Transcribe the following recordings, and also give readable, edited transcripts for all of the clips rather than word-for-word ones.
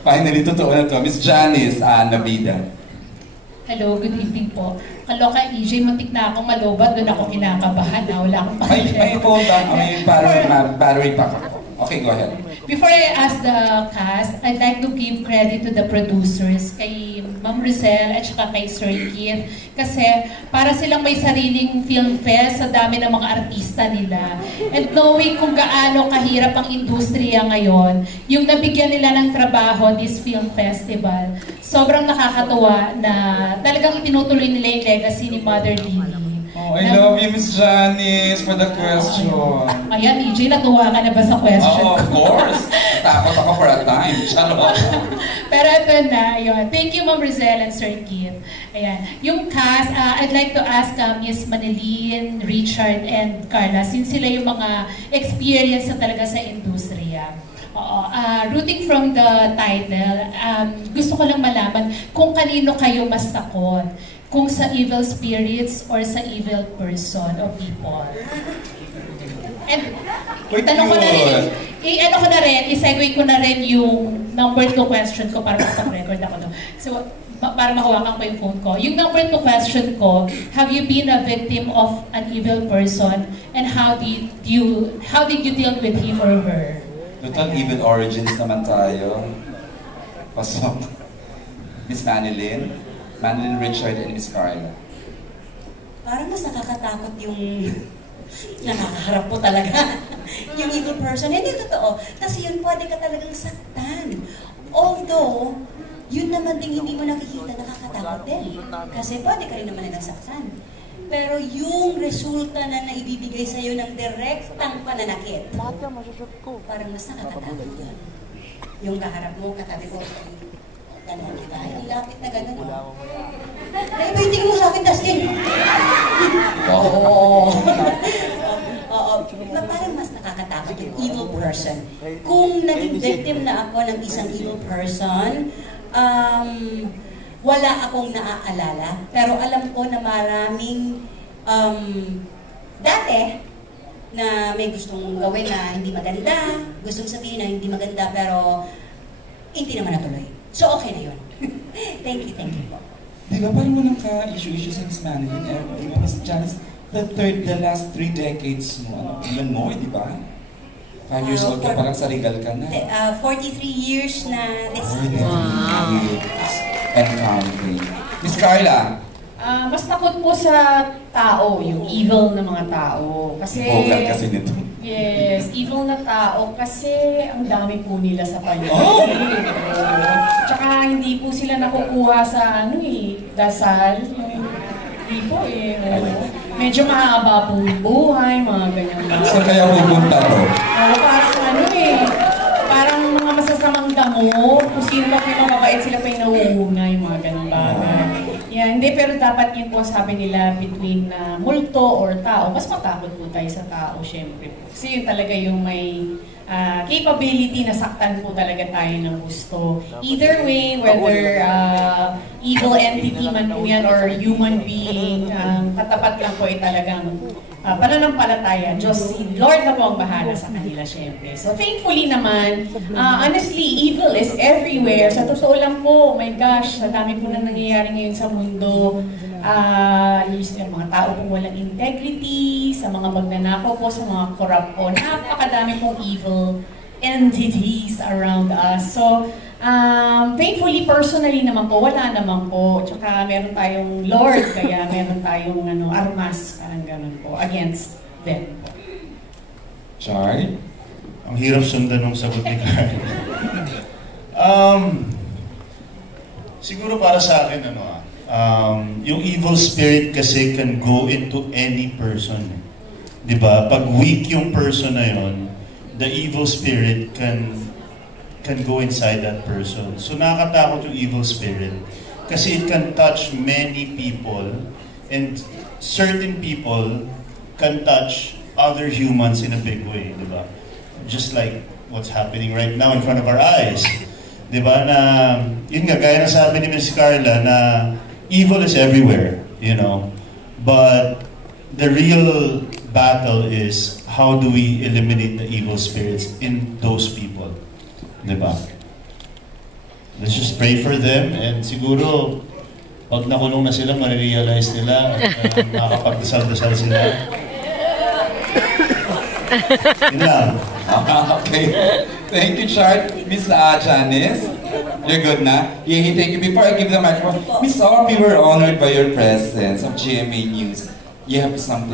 Finally, totoo na to. Miss Janice Nabida. Hello, good evening po. Kaloka EJ, muntik na akong malobat, doon ako kinakabahan na wala akong May phone ba? May battery pack ako. Okay, go ahead. Before I ask the cast, I'd like to give credit to the producers, kay Ma'am Rizel at saka kay Sir Keith. Kasi para silang may sariling film fest sa dami ng mga artista nila. And knowing kung gaano kahirap ang industriya ngayon, yung nabigyan nila ng trabaho, this film festival, sobrang nakakatuwa na talagang itinutuloy nila yung legacy ni Mother Lily. Oh, I love you, Miss Janice, for the question. Ayan, EJ, natuwa ka na ba sa question? Oh, of course. Takot ako for a time. Pero ito na, yun. Thank you, Ma'am Rizel and Sir Keith. Ayan. Yung cast, I'd like to ask Miss Manilyn, Richard, and Carla, since sila yung mga experience na talaga sa industriya. Oo. Rooting from the title, gusto ko lang malaman kung kanino kayo mas takot. Kung sa evil spirits or sa evil person o people. And tanong ko na rin, i-segue ko na rin yung number 2 question ko para makapag-record ako doon. So, para mahawakan ko yung phone ko. Yung number 2 question ko, have you been a victim of an evil person and how did you deal with him or her? Total evil origins naman tayo. Pasok. Miss Manilyn, Richard, and Miss Carla. Parang mas nakakatakot yung nakakaharap mo talaga. Yung evil person. Hindi totoo. Kasi yun pwede ka talagang saktan. Although, yun naman din hindi mo nakikita, nakakatakot din. Kasi pwede ka rin naman nilang saktan. Pero yung resulta na naibibigay sa'yo ng direktang pananakit, parang mas nakakatakot yun. Yung kaharap mo, katabi ko, gano'n, diba? Yung lapit na gano'n. Naibitin mo sa akin, tas ganyan. Oo. Parang mas nakakatakot yung evil person. Kung naging victim na ako ng isang evil person, wala akong naaalala. Pero alam ko na maraming dati na may gustong gawin na hindi maganda, gustong sabihin na hindi maganda, pero hindi naman natuloy. So, okay na yun. Thank you po. Di ba parang walang ka-issue sa Miss Manilyn? Di ba, Miss Janice, the last 3 decades mo, even more, di ba? 5 years old ka, parang sa regal ka na. 43 years na this year. Wow! And counting. Miss Carla? Mas takot po sa tao, yung evil na mga tao. Kasi... Vocal kasi nito. Yes, evil na tao kasi ang dami po nila sa paligid. Oh! Tsaka hindi po sila nakukuha sa dasal. Hindi po medyo mahaba po yung buhay, mga ganyan ba. So kaya pupunta to? Parang parang mga masasamang damo, kung sino pa yung mababait sila pa yung nauuna, yung mga ganyan bagay. Yeah, hindi, pero dapat yun po sabi nila between multo or tao, mas matakot po tayo sa tao, syempre. Kasi yun talaga yung may capability na saktan po talaga tayo ng gusto. Either way, whether evil entity man po yan or human being, katapat lang po ay talagang pananampalataya. Diyos, si Lord na po ang bahala sa kanila, syempre. So, thankfully naman, honestly, evil is everywhere. Sa totoo lang po, my gosh, sa dami po na nangyayari ngayon sa mundo. Yung mga tao pong walang integrity, sa mga magnanakaw po, sa mga corrupt po. Napakadami pong evil entities around us. So, thankfully, personally naman po, wala naman po. Tsaka meron tayong Lord, kaya meron tayong armas, parang ganun po, against them. Char? Ang hirap sundan ng sagot ni Carl. Siguro para sa akin, yung evil spirit kasi can go into any person. Diba? Pag weak yung person na yun, the evil spirit can go inside that person. So nakakatakot yung evil spirit. Kasi it can touch many people and certain people can touch other humans in a big way, di ba? Just like what's happening right now in front of our eyes. Di ba? Na, yun nga, gaya na sabi ni Ms. Carla na evil is everywhere, you know. But the real battle is how do we eliminate the evil spirits in those people. Diba? just pray for them, and siguro, pag nakulong na sila, marirealize nila at makakapagdasal-dasal sila. Yun lang. Okay. Thank you, Chart. Miss Janice, you're good na? Yeah, thank you. Before I give the microphone, Miss Orr, we were honored by your presence of GMA News. You have some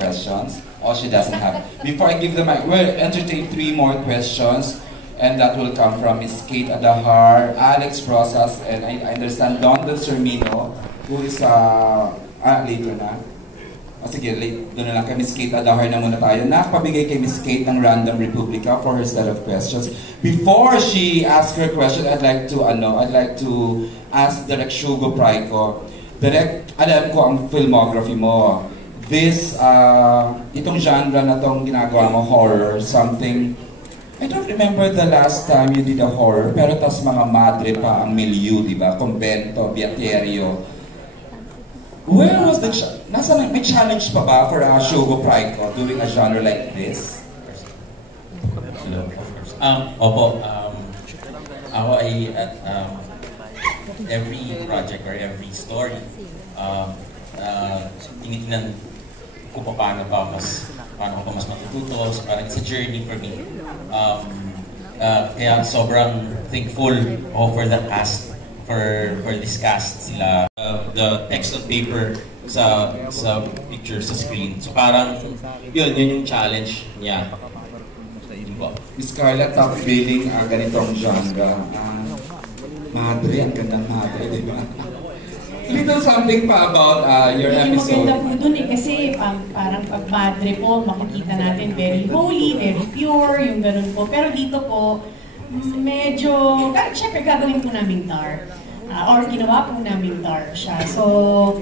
questions? Oh, she doesn't have. Before I give the mic, we'll entertain 3 more questions. And that will come from Miss Kate Adahar, Alex Rosas, and I understand Don Del Sermino, who is later na. Sige, doon na lang kay Miss Kate Adahar na muna tayo. Nakapabigay kay Miss Kate ng Random Republica for her set of questions. Before she asks her question, I'd like to ask Direk Shugo Praico. Direk, alam ko ang filmography mo. Itong genre na tong ginagawa mo, horror, something. I don't remember the last time you did a horror, pero tas mga madre pa ang milieu, di ba? Convento, Beaterio. Where was the may challenge pa ba for Shugo Praico doing a genre like this? Hello, of course. Opo, ako ay at every project or every story, tinitingnan ko paano ko pa mas matututo. So parang it's a journey for me. Kaya sobrang thankful ako for the cast, for this cast sila. The text on paper sa picture sa screen. So parang yun yung challenge niya. Miss Carla, top billing ang ganitong genre. Madre, ang gandang madre, di ba? Little something pa about your episode. Maganda po dun kasi parang pag madre po, makikita natin very holy, very pure, yung ganun po. Pero dito po, medyo, syempre gagawin po namin dark. Or ginawa po namin dark siya. So,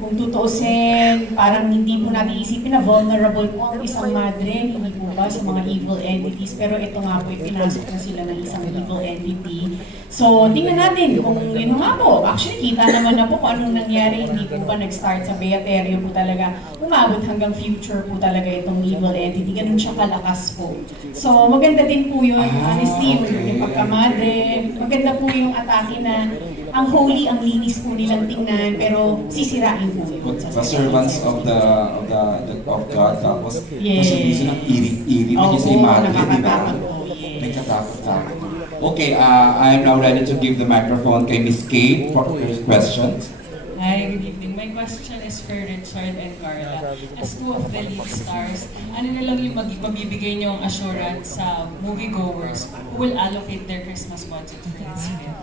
kung tutuusin, parang hindi po natin isipin na vulnerable po ang isang madre, hindi po ba, sa mga evil entities. Pero ito nga po, pinasok na sila ng isang evil entity. So, tingnan natin kung yun nga po. Actually, kita naman na po kung anong nangyari. Hindi po ba nag-start sa Beaterio po talaga. Umabot hanggang future po talaga itong evil entity. Ganun siya kalakas po. So, maganda din po yun. Honestly, yung pagkamadre. Maganda po yung atake na ang holy, ang linis po nilang tingnan, pero sisirain po yun. The servants of God, tapos kasi ng iri-iri, when you say madre, di ba? May katakot-takot. Okay, I am now ready to give the microphone kay Miss Kate for her questions. Hi, good evening. My question is for Richard and Carla. As 2 of the lead stars, ano na lang yung mabibigay niyong assurance sa moviegoers who will allocate their Christmas budget for this film?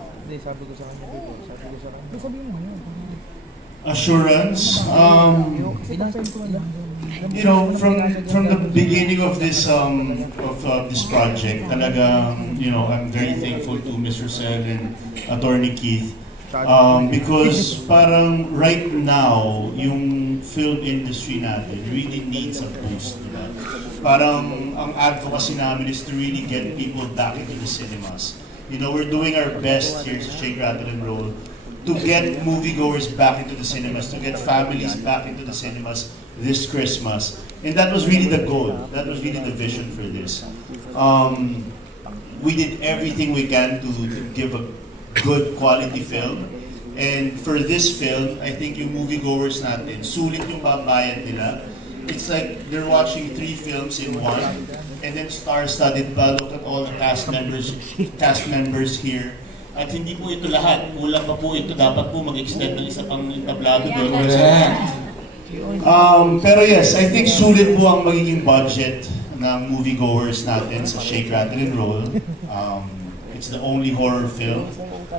Assurance, you know, from the beginning of this project, talagang, you know, I'm very thankful to Mr. Sel and Attorney Keith, because parang right now yung film industry natin really needs a boost, diba? Parang ang advocacy namin is to really get people back into the cinemas. You know, we're doing our best here to Shake, Rattle and Roll to get moviegoers back into the cinemas, to get families back into the cinemas this Christmas. And that was really the goal. That was really the vision for this. We did everything we can to give a good quality film. And for this film, I think yung moviegoers natin, sulit yung babayad nila. It's like they're watching 3 films in one, and then star-studded pa. Look at all the cast members here. At hindi po ito lahat. Kulang pa po ito. Dapat po mag-extend ng isa pang tablado doon. Pero yes, I think sulit po ang magiging budget ng moviegoers natin sa Shake, Rattle and Roll. It's the only horror film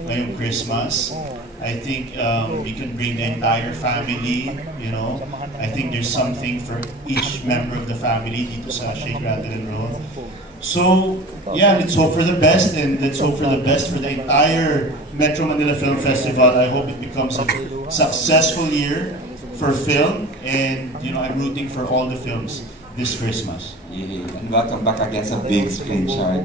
ngayong Christmas. I think we can bring the entire family, you know. I think there's something for each member of the family dito sa Shake, Rattle and Roll. So, yeah, let's hope for the best, and let's hope for the best for the entire Metro Manila Film Festival. I hope it becomes a successful year for film, and, you know, I'm rooting for all the films this Christmas. Yeah, and welcome back again sa big screen, Chart.